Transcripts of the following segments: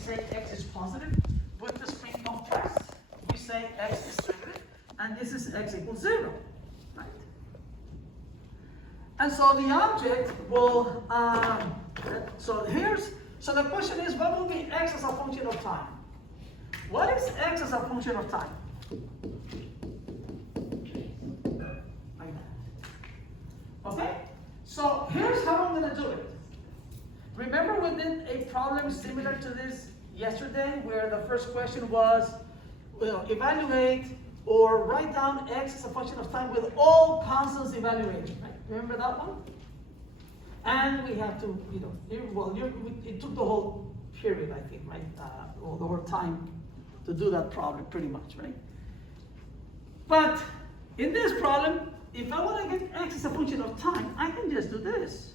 say x is positive with the spring compressed. We say x is negative, and this is x equals 0, right? And so the object will, so the question is, what will be x as a function of time? What is x as a function of time? Like that. Okay? So here's how I'm going to do it. Remember we did a problem similar to this yesterday, where the first question was, evaluate or write down x as a function of time with all constants evaluated, right? Remember that one? And we have to, it took the whole period, I think, right? Or the whole time to do that problem, pretty much, right? But in this problem, if I want to get x as a function of time, I can just do this.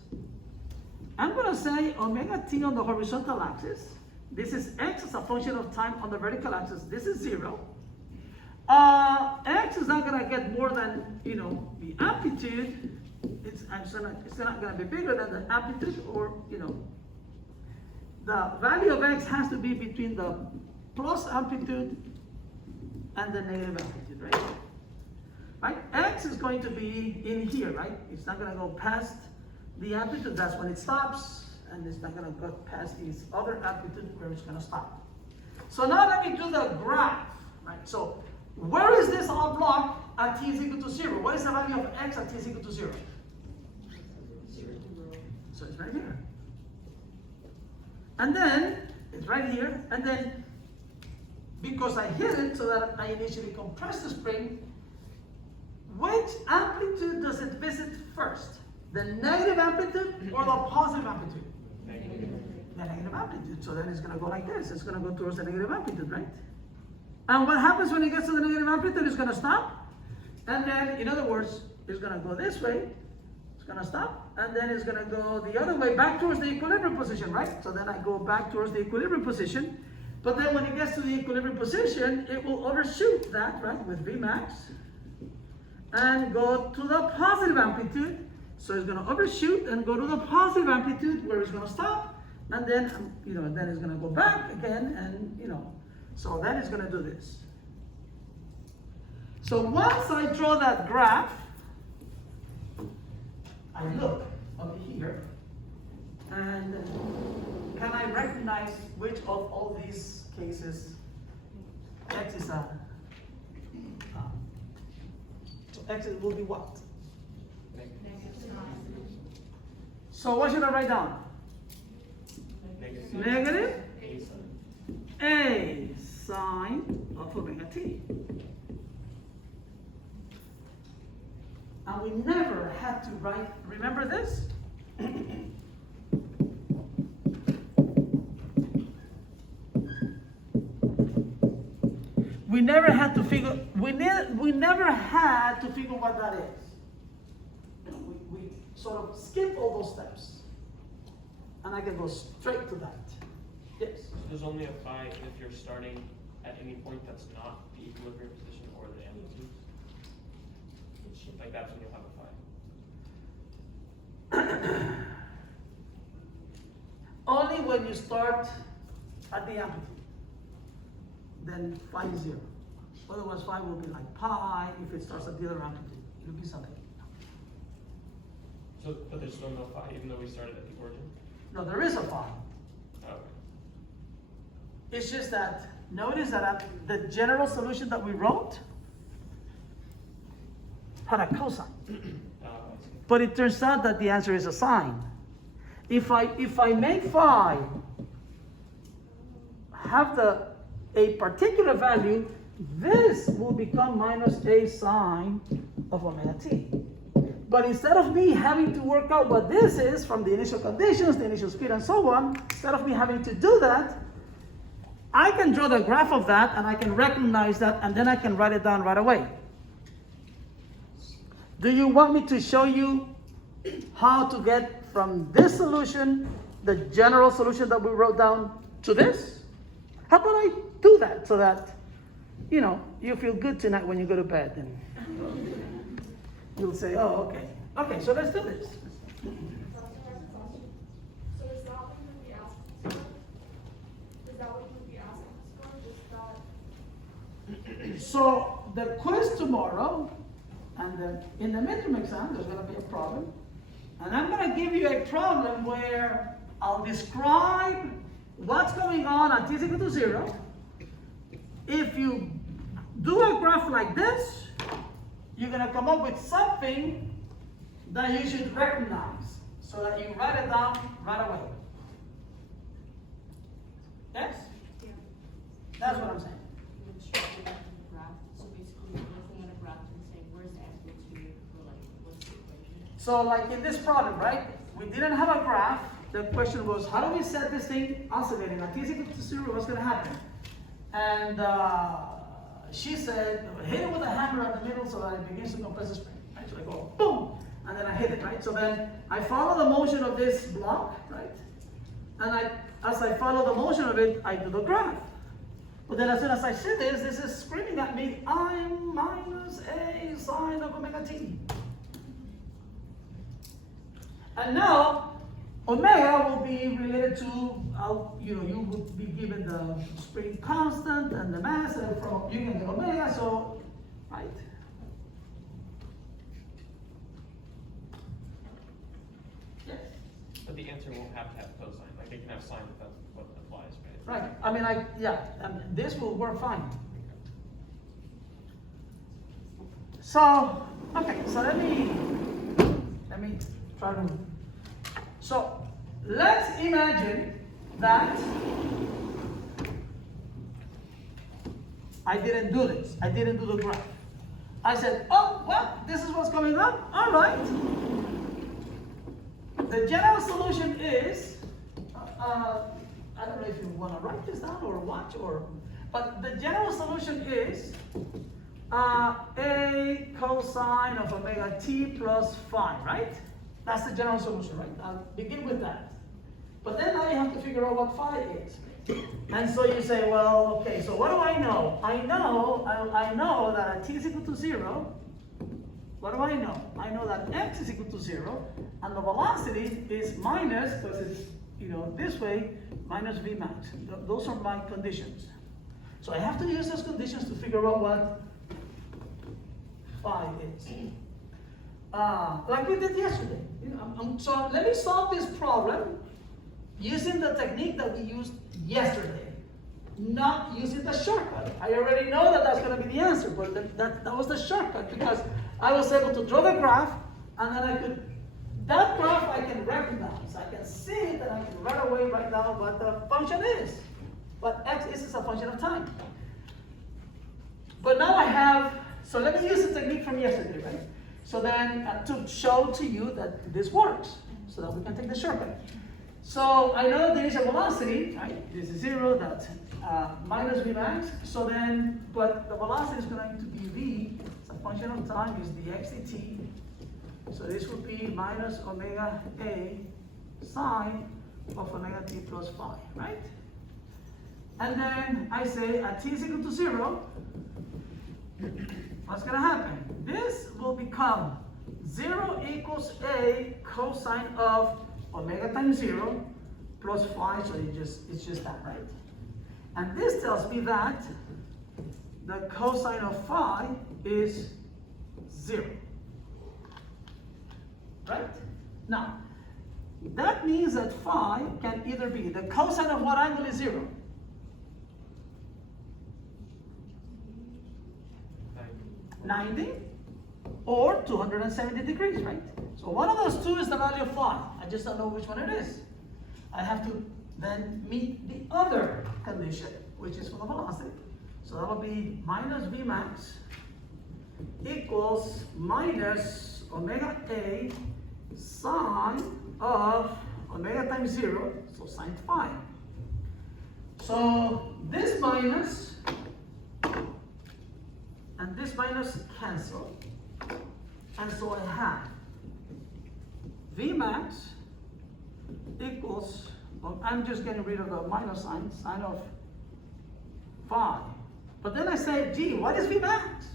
I'm going to say omega t on the horizontal axis. This is x as a function of time on the vertical axis. This is 0. X is not going to get more than, the amplitude. It's not going to be bigger than the amplitude, or, the value of x has to be between the plus amplitude and the negative amplitude, right? Right? X is going to be in here, right? It's not going to go past the amplitude. That's when it stops, and it's not going to go past this other amplitude where it's going to stop. So now let me do the graph, right? So where is this all block at t is equal to 0? What is the value of x at t is equal to 0? 0. So it's right here. And then it's right here, and then because I hit it so that I initially compress the spring, which amplitude does it visit first? The negative amplitude or the positive amplitude? Negative. The negative amplitude. So then it's going to go like this. It's going to go towards the negative amplitude, right? And what happens when it gets to the negative amplitude? It's going to stop. And then, in other words, it's going to go this way. It's going to stop. And then it's going to go the other way, back towards the equilibrium position, right? So then I go back towards the equilibrium position. But then when it gets to the equilibrium position, it will overshoot that, right, with Vmax, and go to the positive amplitude. So it's going to overshoot and go to the positive amplitude where it's going to stop. And then, then it's going to go back again, and, so then it's going to do this. So once I draw that graph, I look up here, and can I recognize which of all these cases x is a, so x will be what? So what should I write down? Negative a sine of omega t. And we never had to write, remember this? We never had to figure, we never had to figure what that is. We sort of skip all those steps. And I can go straight to that. Yes? So there's only a phi if you're starting at any point that's not the equilibrium position or the amplitude. Like that's when you'll have a phi. Only when you start at the amplitude. Then phi is 0. Otherwise, phi will be like pi if it starts at the other amplitude. It will be something. So, but there's still no phi even though we started at the origin? No, there is a phi. Okay. It's just that, notice that the general solution that we wrote had a cosine. But it turns out that the answer is a sine. If I make phi have a particular value, this will become minus a sine of omega t. But instead of me having to work out what this is from the initial conditions, the initial speed, and so on, instead of me having to do that, I can draw the graph of that, and I can recognize that, and then I can write it down right away. Do you want me to show you how to get from this solution, the general solution that we wrote down, to this? How about I do that so that, you feel good tonight when you go to bed, and you'll say, oh, okay. Okay, so let's do this. So is that what you're going to be asking for? Is that what So the quiz tomorrow, and then in the midterm exam, there's going to be a problem. And I'm going to give you a problem where I'll describe what's going on at t is equal to 0. If you do a graph like this, you're going to come up with something that you should recognize so that you write it down right away. Yes? Yeah. That's what I'm saying. You would show it in the graph. So basically, you're looking at a graph and saying, where's the amplitude, or like, what's the equation? So like in this problem, right? We didn't have a graph. The question was, how do we set this thing oscillating? At t is equal to 0, what's going to happen? And she said, hit it with a hammer at the middle so that it begins to compress the spring. Right? So I go, boom, and then I hit it, right? So then I follow the motion of this block, right? And as I follow the motion of it, I do the graph. But then as soon as I see this is screaming at me, I'm minus a sine of omega t. And now, omega will be related to, you would be given the spring constant and the mass, and from you can get omega, so, right? Yes. But the answer won't have to have cosine. Like they can have sine if that's what applies, right? Right. I mean, this will work fine. So, okay, so let me try to. So, let's imagine that I didn't do this. I didn't do the graph. I said, oh, well, this is what's coming up. All right. The general solution is, I don't know if you want to write this down or watch, but the general solution is a cosine of omega t plus phi, right? That's the general solution, right? I'll begin with that. But then now you have to figure out what phi is. And so you say, well, okay, so what do I know? I know that at t is equal to 0, what do I know? I know that x is equal to 0, and the velocity is minus, because it's, this way, minus v max. Those are my conditions. So I have to use those conditions to figure out what phi is. Like we did yesterday. So let me solve this problem using the technique that we used yesterday, not using the shortcut. I already know that that's going to be the answer, but that was the shortcut because I was able to draw the graph, and then that graph I can recognize. I can see it, and I can right away write down what the function is. But x is a function of time. But now so let me use the technique from yesterday, right? So then to show to you that this works, so that we can take the shortcut. So I know there is a velocity, right? This is 0, that's minus v max. So then, but the velocity is going to be v, it's a function of time, is the x dt. So this would be minus omega a sine of omega t plus phi, right? And then I say at t is equal to 0, what's going to happen? This will become 0 equals a cosine of omega times 0 plus phi, so it's just that, right? And this tells me that the cosine of phi is 0. Right? Now, that means that phi can either be the cosine of what angle is 0? 90 or 270 degrees, right? So one of those two is the value of phi. I just don't know which one it is. I have to then meet the other condition, which is for the velocity. So that'll be minus v max equals minus omega a sine of omega times 0, so sine phi. So this minus and this minus cancel, and so I have v max equals, well, I'm just getting rid of the minus sign, sine of phi. But then I say, gee, what is v max?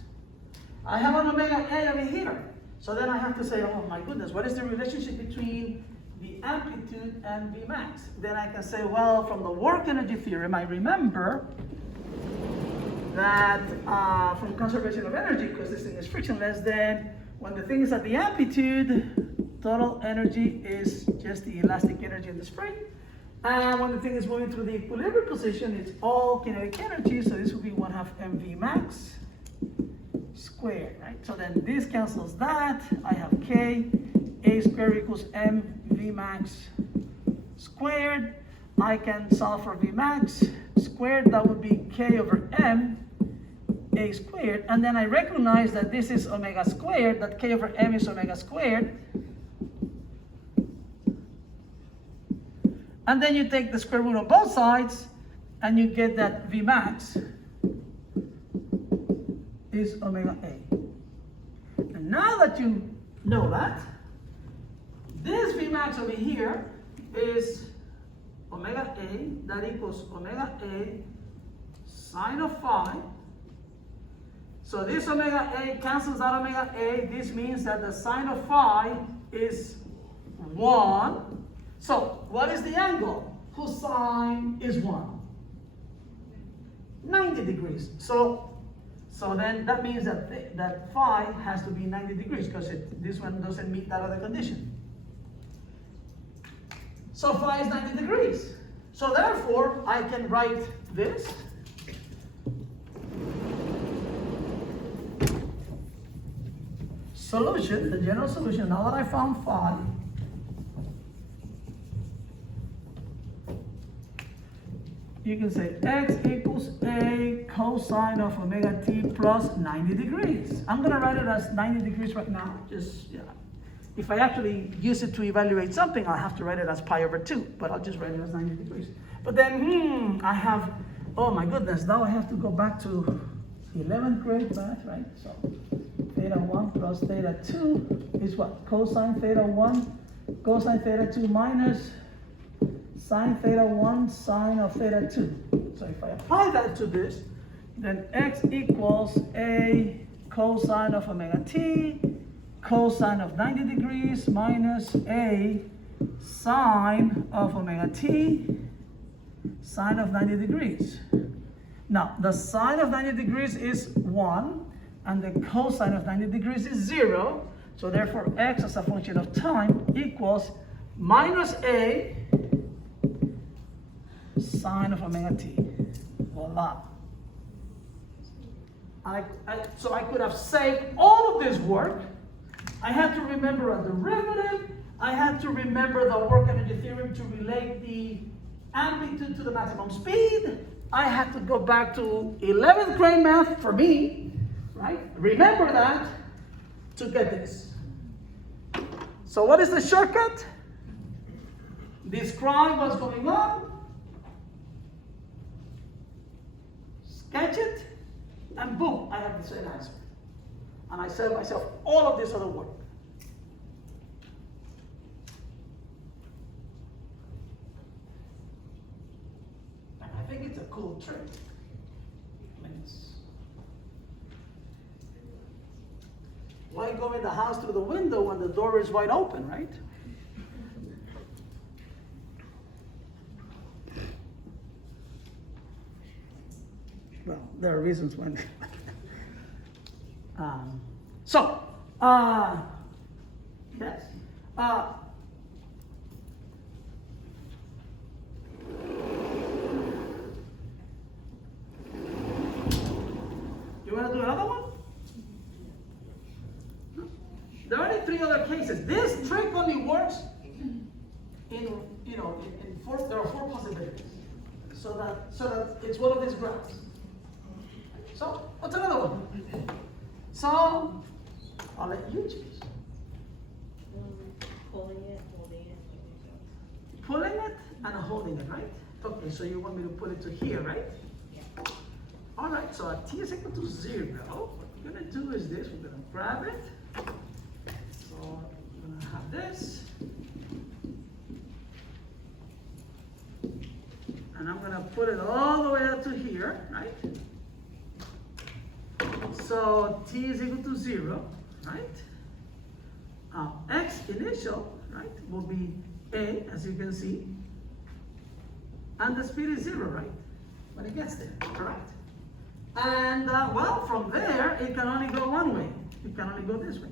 I have an omega a over here. So then I have to say, oh my goodness, what is the relationship between the amplitude and v max? Then I can say, well, from the work energy theorem, I remember that from conservation of energy, because this thing is frictionless, then when the thing is at the amplitude, total energy is just the elastic energy in the spring. And when the thing is moving through the equilibrium position, it's all kinetic energy, so this will be 1/2 mv max squared, right? So then this cancels that. I have k, a squared equals mv max squared. I can solve for v max squared, that would be k over m a squared, and then I recognize that this is omega squared, that k over m is omega squared. And then you take the square root on both sides, and you get that v max is omega a. And now that you know that, this v max over here is omega a, that equals omega a sine of phi. So this omega a cancels out omega a. This means that the sine of phi is 1. So what is the angle whose sine is 1? 90 degrees. So then that means that phi has to be 90 degrees, because this one doesn't meet that other condition. So phi is 90 degrees. So therefore, I can write this. Solution, the general solution, now that I found phi, you can say x equals a cosine of omega t plus 90 degrees. I'm going to write it as 90 degrees right now. Just, yeah. If I actually use it to evaluate something, I'll have to write it as pi over 2, but I'll just write it as 90 degrees. But then, I have, oh my goodness, now I have to go back to 11th grade math, right? So theta 1 plus theta 2 is what? Cosine theta 1, cosine theta 2 minus sine theta 1, sine of theta 2. So if I apply that to this, then x equals a cosine of omega t, cosine of 90 degrees minus a sine of omega t, sine of 90 degrees. Now, the sine of 90 degrees is 1, and the cosine of 90 degrees is 0. So therefore, x as a function of time equals minus a sine of omega t. Voila. So I could have saved all of this work. I had to remember a derivative. I had to remember the work energy theorem to relate the amplitude to the maximum speed. I had to go back to 11th grade math for me, right? Remember that to get this. So what is the shortcut? Describe what's going on, sketch it, and boom, I have the same answer. And I save myself all of this other work. And I think it's a cool trick. I mean, why go in the house through the window when the door is wide open, right? Well, there are reasons when. Yes. You want to do another one? There are only 3 other cases. This trick only works in four. There are 4 possibilities. So that it's one of these graphs. So what's another one? So I'll let you choose. Pulling it, holding it. Pulling it and holding it, right? Okay, so you want me to put it to here, right? Yeah. All right, so at t is equal to 0, what we're going to do is this. We're going to grab it. So we're going to have this. And I'm going to put it all the way up to here, right? So t is equal to 0, right? X initial, right, will be a, as you can see. And the speed is 0, right? When it gets there, correct? And well, from there, it can only go one way. It can only go this way.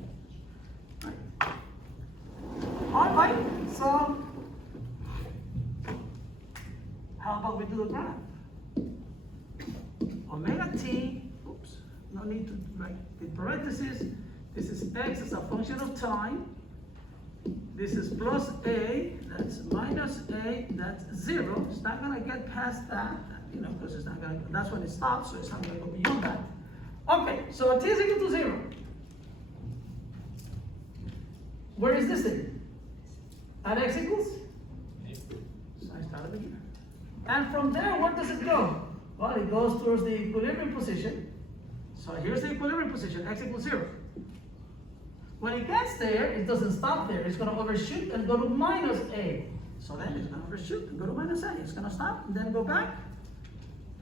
Right. All right, so how about we do a graph? Omega t, oops, no need to write in parentheses. This is x as a function of time. This is plus a, that's minus a, that's 0. It's not gonna get past that, you know, because it's not gonna, that's when it stops, so it's not gonna go beyond that. Okay, so t is equal to 0. Where is this thing? At x equals? So I start over here. And from there, where does it go? Well, it goes towards the equilibrium position. So here's the equilibrium position, x equals 0. When it gets there, it doesn't stop there. It's going to overshoot and go to minus a. So then it's going to overshoot and go to minus a. It's going to stop and then go back.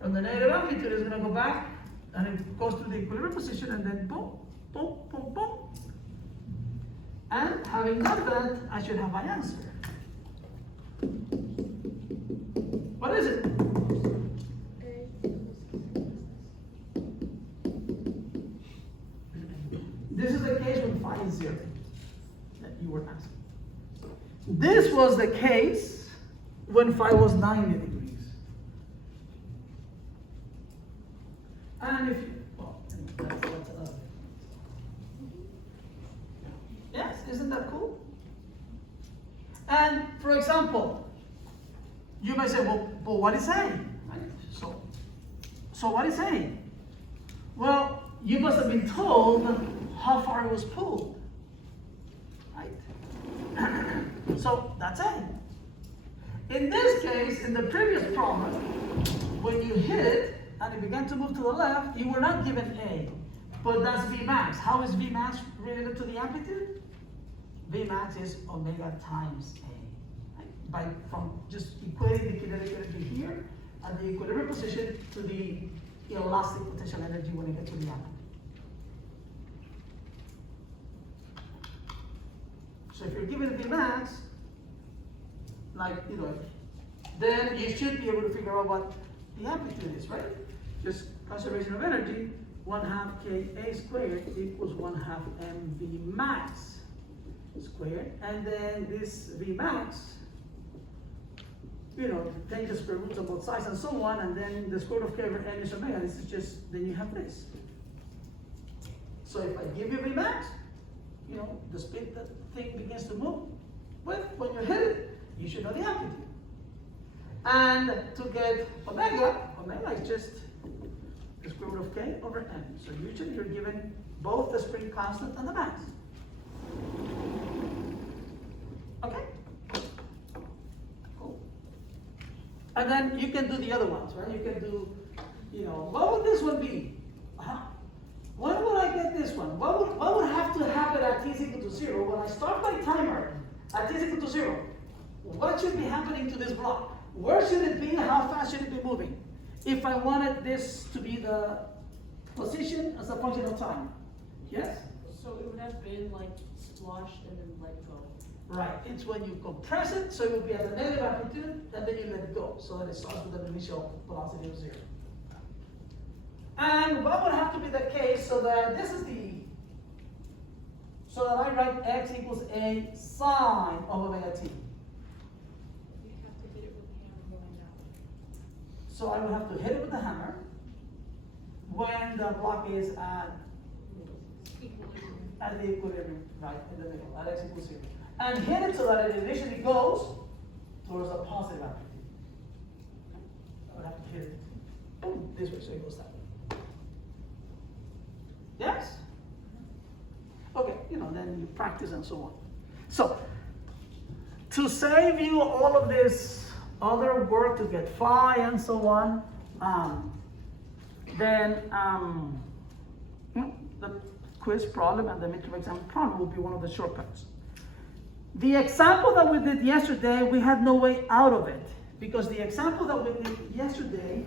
From the negative amplitude, it's going to go back and it goes to the equilibrium position and then boom, boom, boom, boom. And having done that, I should have my answer. What is it? This is the case when phi is 0 that you were asking. This was the case when phi was 90 degrees. And if you, well, that's another. Yes, isn't that cool? And for example, you may say, well, but what is A? Right? So what is A? Well, you must have been told how far it was pulled, right? So that's A. In this case, in the previous problem, when you hit it and it began to move to the left, you were not given A, but that's V max. How is V max related to the amplitude? V max is omega times A. Right? From just equating the kinetic energy here and the equilibrium position to the elastic potential energy when it gets to the amplitude. So if you're given V max, like, you know, then you should be able to figure out what the amplitude is, right? Just conservation of energy, 1/2 Ka squared equals 1/2 mV max squared. And then this V max, you know, take the square roots of both sides and so on, and then the square root of K over N is omega. This is just, then you have this. So if I give you V max, you know, the speed that thing begins to move with, when you hit it, you should know the amplitude. And to get omega is just the square root of K over N. So usually you're given both the spring constant and the mass. Okay? Cool. And then you can do the other ones, right? You can do, you know, what would this one be? When would I get this one? What would have to happen at t is equal to 0? When I start my timer at t is equal to 0, what should be happening to this block? Where should it be? How fast should it be moving? If I wanted this to be the position as a function of time. Yes? So it would have been like sloshed and then let go. Right. It's when you compress it, so it will be at the negative amplitude, and then you let it go, so that it starts with an initial velocity of 0. And what would have to be the case so that this is so that I write x equals a sine of omega t. You have to hit it with the hammer going down. So I would have to hit it with the hammer when the block is at the equilibrium, right, in the middle, at x equals 0. And hit it so that it initially goes towards a positive amplitude. I would have to hit it boom, this way, so it goes that way. Yes? Okay, you know, then you practice and so on. So, to save you all of this other work to get phi and so on, then the quiz problem and the midterm exam problem will be one of the shortcuts. The example that we did yesterday, we had no way out of it, because the example that we did yesterday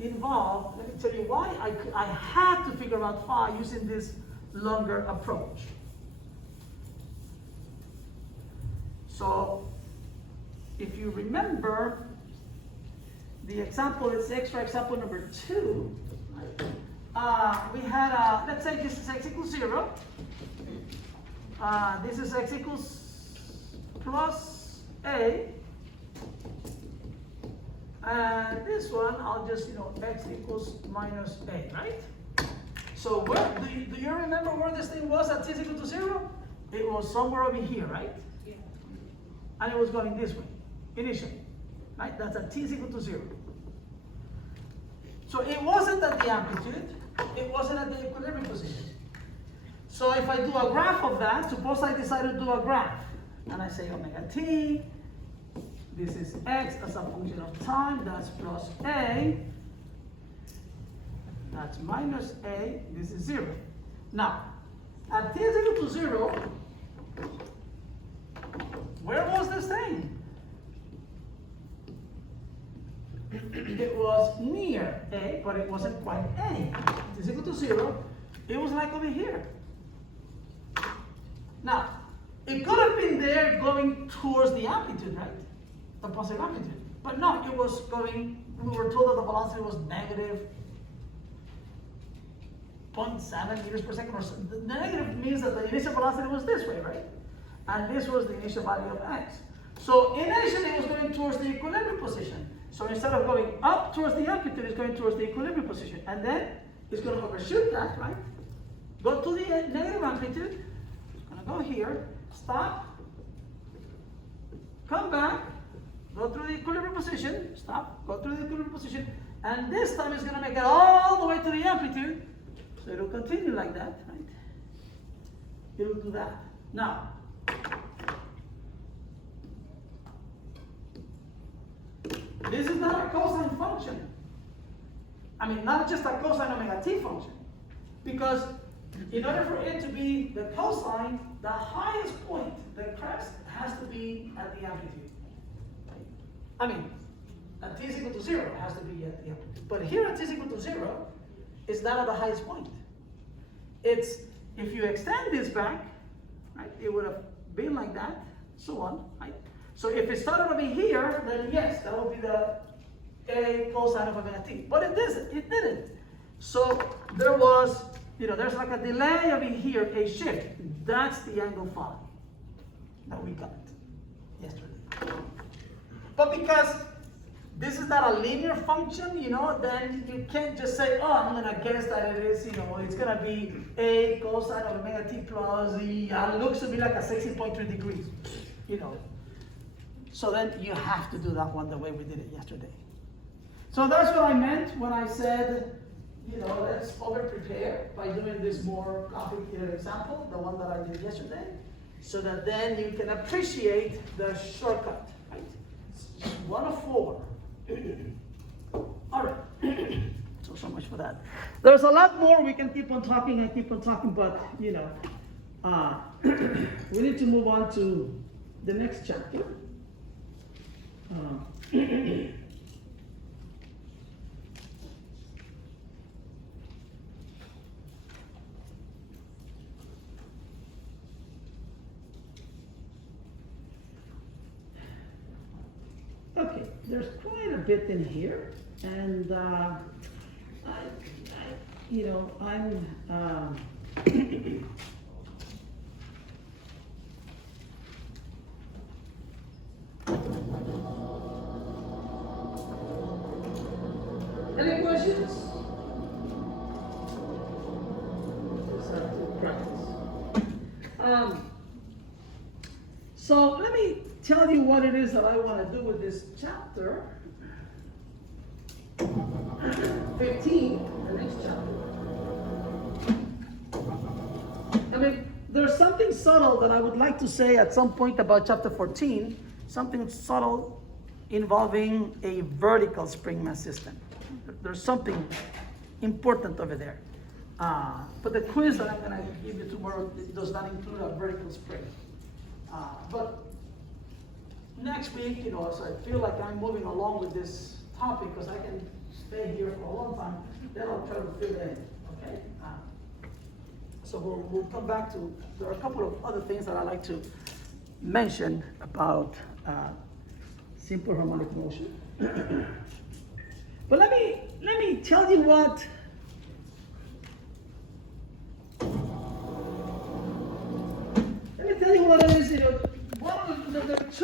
involved, let me tell you why I had to figure out phi using this longer approach. So, if you remember, the example is extra example number 2. We had, let's say this is x equals 0. This is x equals plus a. And this one, I'll just, x equals minus a, right? So where, do you remember where this thing was at t is equal to 0? It was somewhere over here, right? Yeah. And it was going this way, initially, right? That's at t is equal to 0. So it wasn't at the amplitude, it wasn't at the equilibrium position. So if I do a graph of that, suppose I decide to do a graph, and I say omega t, this is x as a function of time, that's plus a, that's minus a, this is 0. Now, at t is equal to 0, where was this thing? It was near a, but it wasn't quite a. T is equal to 0, it was like over here. Now, it could have been there going towards the amplitude, right? The positive amplitude. But no, it was going, we were told that the velocity was negative 0.7 meters per second or so. The negative means that the initial velocity was this way, right? And this was the initial value of x. So initially it was going towards the equilibrium position. So instead of going up towards the amplitude, it's going towards the equilibrium position. And then it's going to overshoot that, right? Go to the negative amplitude. It's going to go here, stop, come back, go through the equilibrium position, stop, go through the equilibrium position, and this time it's going to make it all the way to the amplitude. So it'll continue like that, right? It'll do that. Now, this is not a cosine function. I mean, not just a cosine omega t function. Because in order for it to be the cosine, the highest point, the crest, has to be at the amplitude. I mean, at t is equal to 0, it has to be at the amplitude. But here at t is equal to 0, it's not at the highest point. It's, if you extend this back, right, it would have been like that, so on, right? So if it started over here, then yes, that would be the a cosine of omega t. But it didn't. So there was, there's like a delay over here, a shift. That's the angle phi that we got yesterday. But because this is not a linear function, then you can't just say, oh, I'm gonna guess that it is, it's gonna be a cosine of omega t plus e, and it looks to be like a 16.3 degrees, So then you have to do that one the way we did it yesterday. So that's what I meant when I said, let's over-prepare by doing this more complicated example, the one that I did yesterday, so that then you can appreciate the shortcut, right? It's 1 of 4. All right, so much for that. There's a lot more we can keep on talking and keep on talking, but, we need to move on to the next chapter. Okay, there's quite a bit in here, and I'm any questions? Just have to practice. So let me tell you what it is that I want to do with this chapter. 15, the next chapter. I mean, there's something subtle that I would like to say at some point about chapter 14, something subtle involving a vertical spring mass system. There's something important over there. But the quiz that I'm going to give you tomorrow does not include a vertical spring. But next week, as I feel like I'm moving along with this topic, because I can stay here for a long time, then I'll try to fill it in, okay? So we'll come back to, there are a couple of other things that I like to mention about simple harmonic motion. But let me tell you what. Let me tell you what it is, one of the